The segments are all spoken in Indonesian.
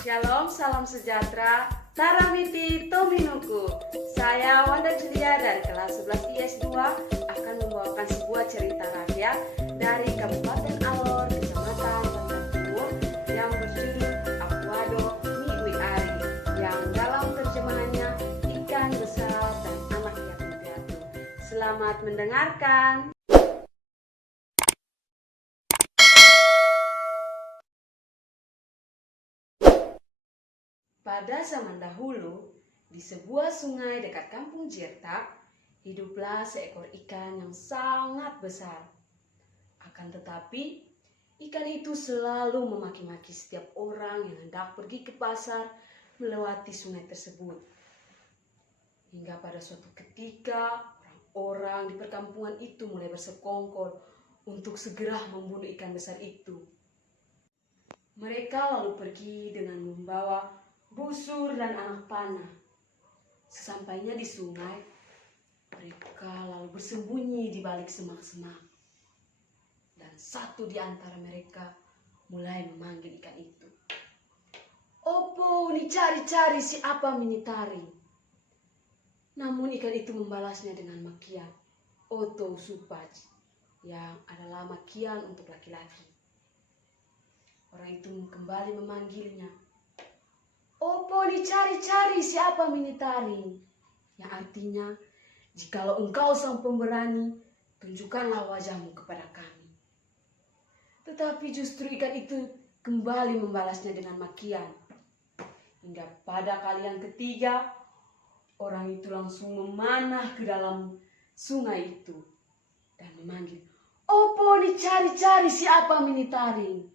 Shalom, salam sejahtera, Taramiti Tominuku. Saya Wanda Julia dari kelas 11 IS2 akan membawakan sebuah cerita rakyat dari Kabupaten Alor, Kecamatan Bantar Timur yang berjudul Aquado Mi Ari, yang dalam terjemahannya ikan besar dan anak yatim piatu. Selamat mendengarkan. Pada zaman dahulu, di sebuah sungai dekat kampung Jirtak, hiduplah seekor ikan yang sangat besar. Akan tetapi, ikan itu selalu memaki-maki setiap orang yang hendak pergi ke pasar melewati sungai tersebut. Hingga pada suatu ketika, orang-orang di perkampungan itu mulai bersekongkol untuk segera membunuh ikan besar itu. Mereka lalu pergi dengan membawa busur dan anak panah. Sesampainya di sungai, mereka lalu bersembunyi di balik semak-semak. Dan satu di antara mereka mulai memanggil ikan itu. "Opo, ni cari-cari si apa minitari?" Namun ikan itu membalasnya dengan makian, "Oto supaj," yang adalah makian untuk laki-laki. Orang itu kembali memanggilnya, "Opo dicari-cari siapa minitari?" Yang artinya, "Jikalau engkau sang pemberani, tunjukkanlah wajahmu kepada kami." Tetapi justru ikan itu kembali membalasnya dengan makian. Hingga pada kali yang ketiga, orang itu langsung memanah ke dalam sungai itu dan memanggil, "Opo dicari-cari siapa minitari?"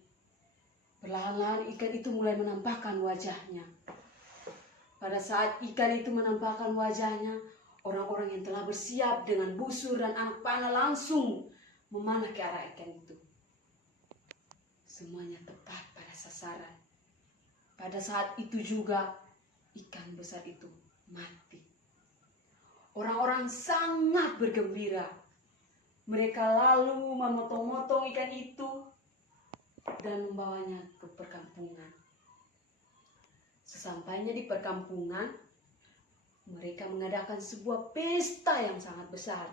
Perlahan-lahan ikan itu mulai menampakkan wajahnya. Pada saat ikan itu menampakkan wajahnya, orang-orang yang telah bersiap dengan busur dan anak panah langsung memanah ke arah ikan itu. Semuanya tepat pada sasaran. Pada saat itu juga ikan besar itu mati. Orang-orang sangat bergembira. Mereka lalu memotong-motong ikan itu dan membawanya ke perkampungan. Sesampainya di perkampungan, mereka mengadakan sebuah pesta yang sangat besar.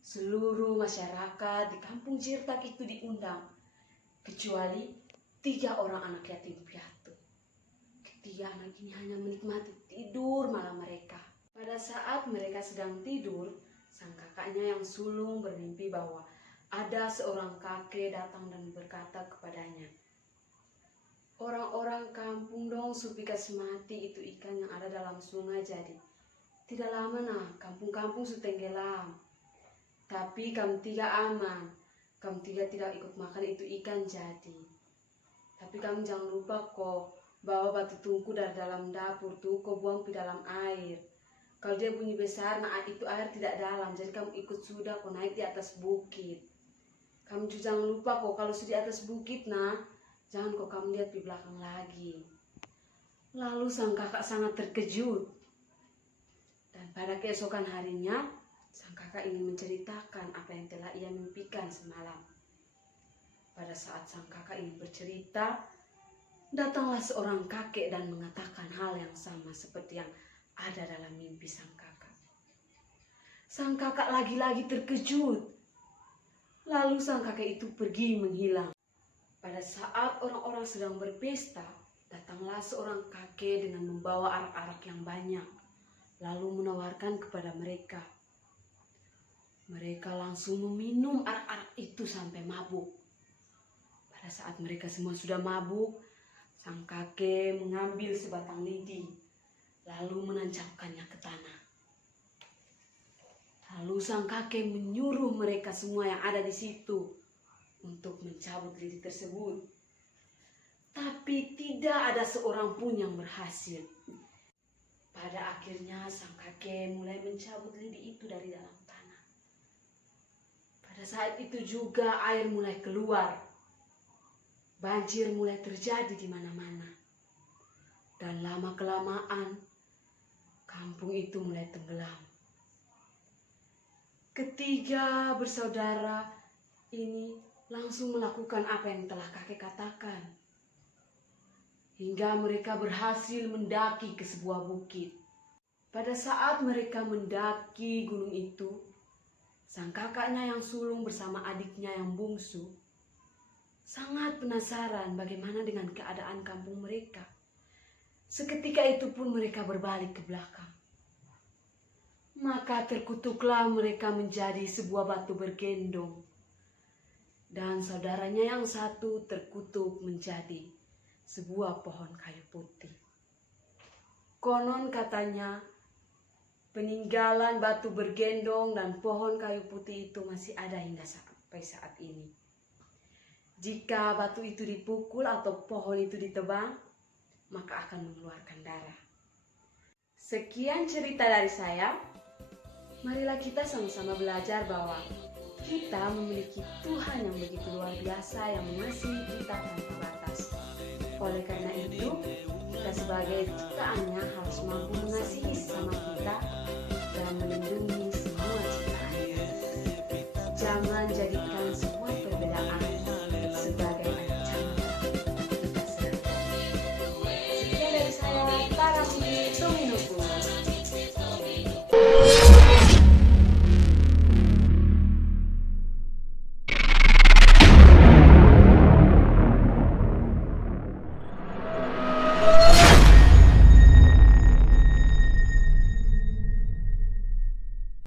Seluruh masyarakat di kampung Jirtak itu diundang, kecuali 3 orang anak yatim piatu. Ketiga anak ini hanya menikmati tidur malam mereka. Pada saat mereka sedang tidur, sang kakaknya yang sulung bermimpi bahwa ada seorang kakek datang dan berkata kepadanya, "Orang-orang kampung dong supikas mati itu ikan yang ada dalam sungai jadi. Tidak lama nah, kampung-kampung tenggelam. Tapi kamu 3 aman. Kamu 3 tidak ikut makan itu ikan jadi. Tapi kamu jangan lupa kok, bawa batu tungku dari dalam dapur tuh, kau buang di dalam air. Kalau dia bunyi besar, nah itu air tidak dalam, jadi kamu ikut sudah kau naik di atas bukit. Kamu juga jangan lupa kok, kalau sudah di atas bukit nah, jangan kok kamu lihat di belakang lagi." Lalu sang kakak sangat terkejut. Dan pada keesokan harinya, sang kakak ingin menceritakan apa yang telah ia mimpikan semalam. Pada saat sang kakak ingin bercerita, datanglah seorang kakek dan mengatakan hal yang sama seperti yang ada dalam mimpi sang kakak. Sang kakak lagi-lagi terkejut. Lalu sang kakek itu pergi menghilang. Pada saat orang-orang sedang berpesta, datanglah seorang kakek dengan membawa arak-arak yang banyak, lalu menawarkan kepada mereka. Mereka langsung meminum arak-arak itu sampai mabuk. Pada saat mereka semua sudah mabuk, sang kakek mengambil sebatang lidi, lalu menancapkannya ke tanah. Lalu sang kakek menyuruh mereka semua yang ada di situ untuk mencabut lidi tersebut. Tapi tidak ada seorang pun yang berhasil. Pada akhirnya sang kakek mulai mencabut lidi itu dari dalam tanah. Pada saat itu juga air mulai keluar. Banjir mulai terjadi di mana-mana. Dan lama-kelamaan kampung itu mulai tenggelam. Ketiga bersaudara ini langsung melakukan apa yang telah kakek katakan. Hingga mereka berhasil mendaki ke sebuah bukit. Pada saat mereka mendaki gunung itu, sang kakaknya yang sulung bersama adiknya yang bungsu sangat penasaran bagaimana dengan keadaan kampung mereka. Seketika itu pun mereka berbalik ke belakang. Maka terkutuklah mereka menjadi sebuah batu bergendong. Dan saudaranya yang satu terkutuk menjadi sebuah pohon kayu putih. Konon katanya peninggalan batu bergendong dan pohon kayu putih itu masih ada hingga sampai saat ini. Jika batu itu dipukul atau pohon itu ditebang, maka akan mengeluarkan darah. Sekian cerita dari saya. Marilah kita sama-sama belajar bahwa kita memiliki Tuhan yang begitu luar biasa yang mengasihi kita tanpa batas. Oleh karena itu, kita sebagai ciptaannya